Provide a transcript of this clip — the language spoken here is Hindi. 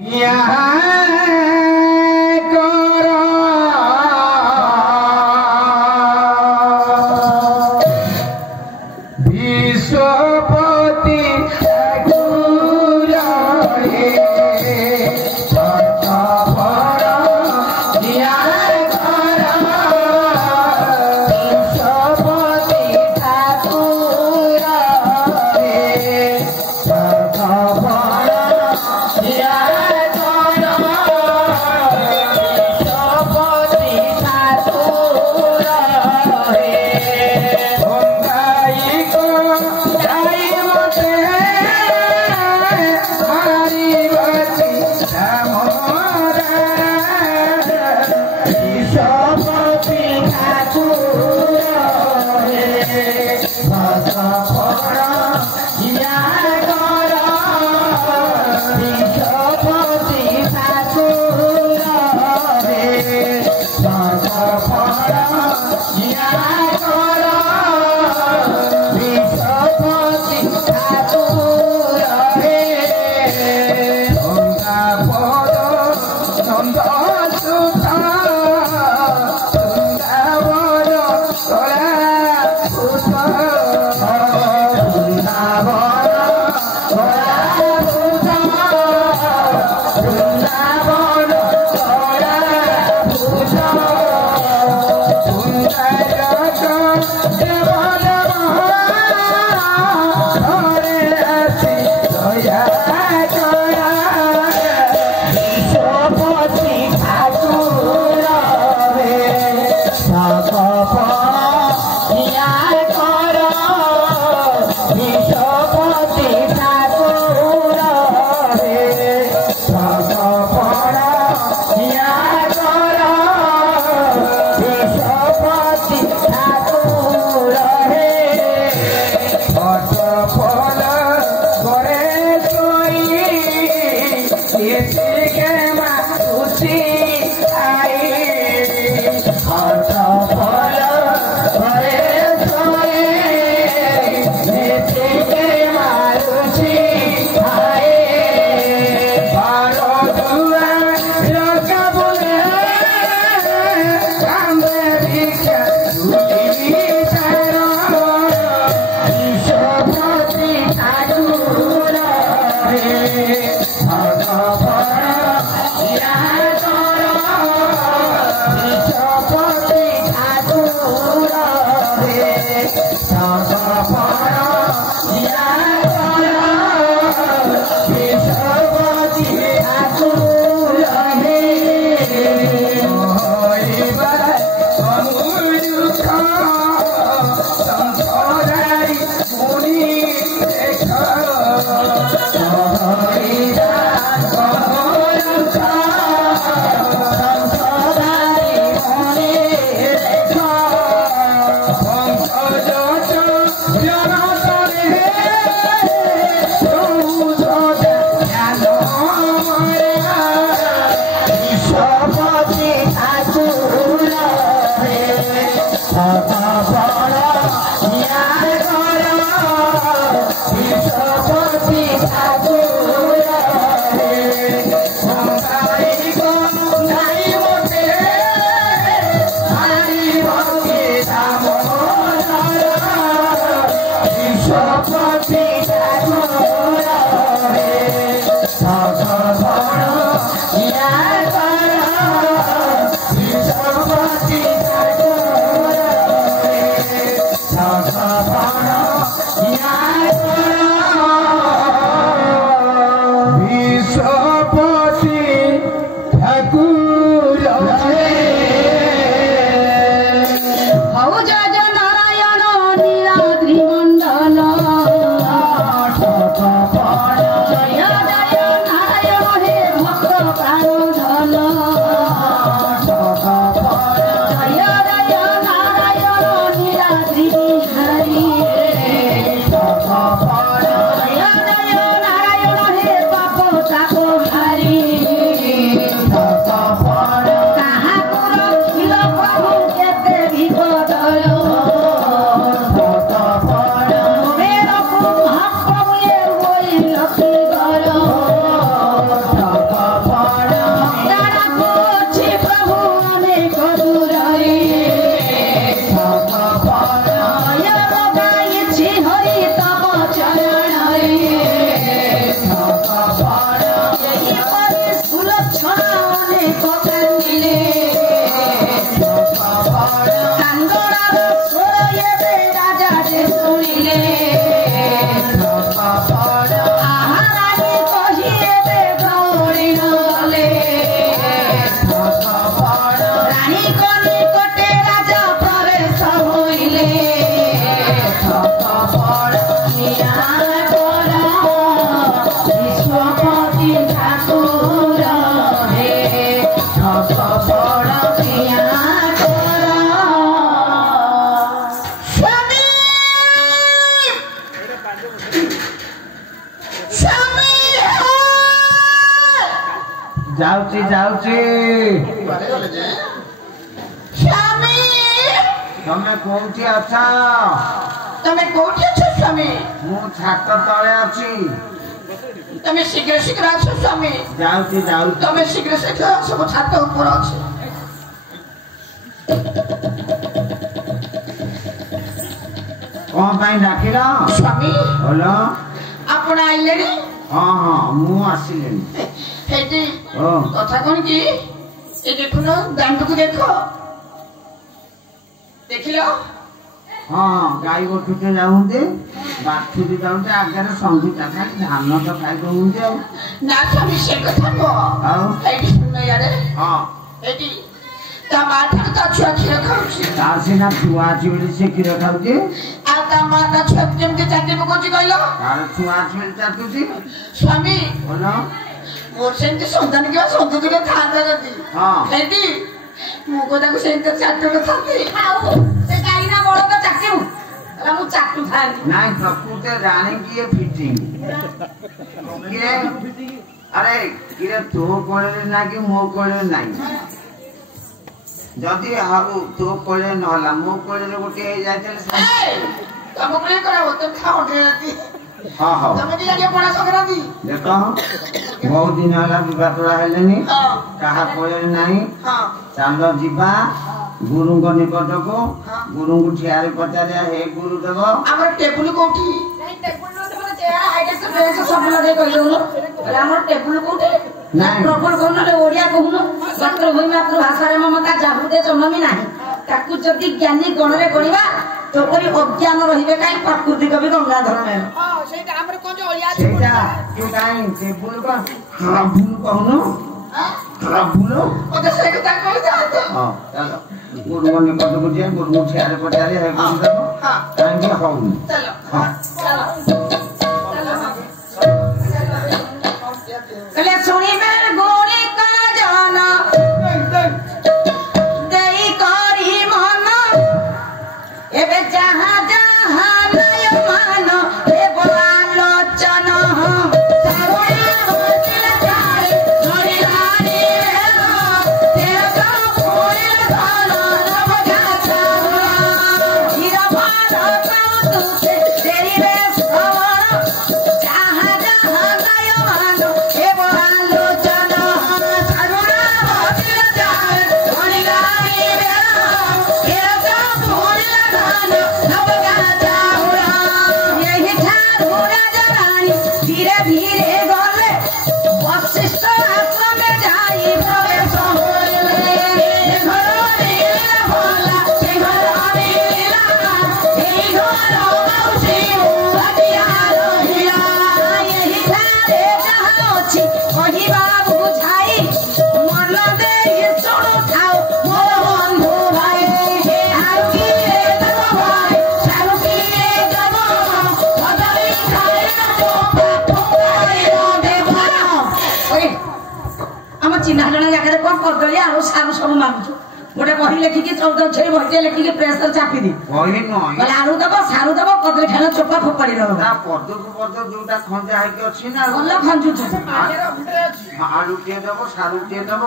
Yeah. जाउची जाउची स्वामी तमे कोठी अछा तमे कोठी अछ स्वामी मु छात तळे अछि तमे शीघ्र शीघ्र आस स्वामी जाउची जाउची तमे शीघ्र शीघ्र सब छात ऊपर अछि कोन पाई डाकिला स्वामी बोलो आपण आइलेनी हां हां मु आसिलेनी हेटी ओ कथा कोन की ए देखुनो दांत को देखो देखिलो हां गाई गोठुते जाउंते बाथुरी जाउंते आगरे संगीता खाली धान तो खाइ दउंते ना स्वामी से कथा को आउ हेटी सुनो यारे हां हेटी ता माथा ता छुआ खिर खाउची तासिना छुआ छिबली से किरा खाउते आ ता माता छुआ जेमते चाटे पकोची कहलो तार छुआ छिबली चाटुची स्वामी बोलो मोर सेंते संतान के संतति के थाता जदी हां हेटी मु को ताको सेंते चाटे को थाती खाऊ से गाई ना बड़ तो चाकू अला मु चाकू थानी नाइ प्रकृति रानी की फिटिंग किरे अरे किरे तो कोले ना कि मो कोले नाही जदी हाउ तो कोले नला मो कोले गोटे हे जायतले तम को करा हो तुम खाओ ढेरती हां हां तमे दी आगे पड़ा सकराती देखो बहुत दिन होला विवाह तोड़ा हेलेनी हां कहा कोले नाही हां चालो जीवा गुरु को निकट को गुरु को ठियारे पचारे हे गुरु देव हमर टेबल कोठी नहीं टेबुल नो तो चेहरा हाइट से बेंच सब लगे कहलो अला हमर टेबुल कोठी नहीं प्रॉपर कोन ले ओडिया कहूनो मात्र होई मात्र भाषा रे ममता जाहुते जन्मी नाही ताकू जदी ज्ञानी गण रे गणिबा तो कोई अज्ञान रहिबे काई प्रकृति कवि गंगाधर में हां सेटा हमर कोन ओलिया सेटा के काई टेबुल को खराबुल कहनो खराबुल ओते से कथा कहि जाते हां चलो गुरु को निकट को जे गुरु को ठियारे पचारे हे गुरु देव हां काई होउनी चलो हां चलो कले सुनी में गोणी का जाना देई करी मन एबे जहां जहां लय मन ए बोलोचन सरोया होतिल जाए हरि हरि तेरा तो फूल धन रब जाता हीरा भारत तू से तेरी रे सवर जहां जहां लय मन ए बोलोचन सरोया होतिल जाए हरि हरि तेरा तो फूल धन रब जाता यही ठाकुरा जवानी धीरे धीरे गले वशिष्ठ आश्रम में जाई प्रवेश होले घर रे भोला से घर रे ए घर मौसी हटिया रहिया यही ठारे जहां अछि कहिबा बुझाई मन दे सुनु थाओ मोर बंधु भाई हे हारुकी रे तब भाई सारुकी रे तब भदई खाए तो पापे रे देवा ओए हम चिन्हा जणा जाके कोन करदली आरो सारू सब मांगछु गोटे बही लेखिकी 14 छे बही लेखिकी प्रेसर चापी दी कहि नय बोले आलू दबो सारू दबो कदली खेल चोपा फोपाड़ी दबो ना पद को पद जोटा खंजा है कि अछि ना बोल खंजु छु आगे रे आलू के देबो सारू के देबो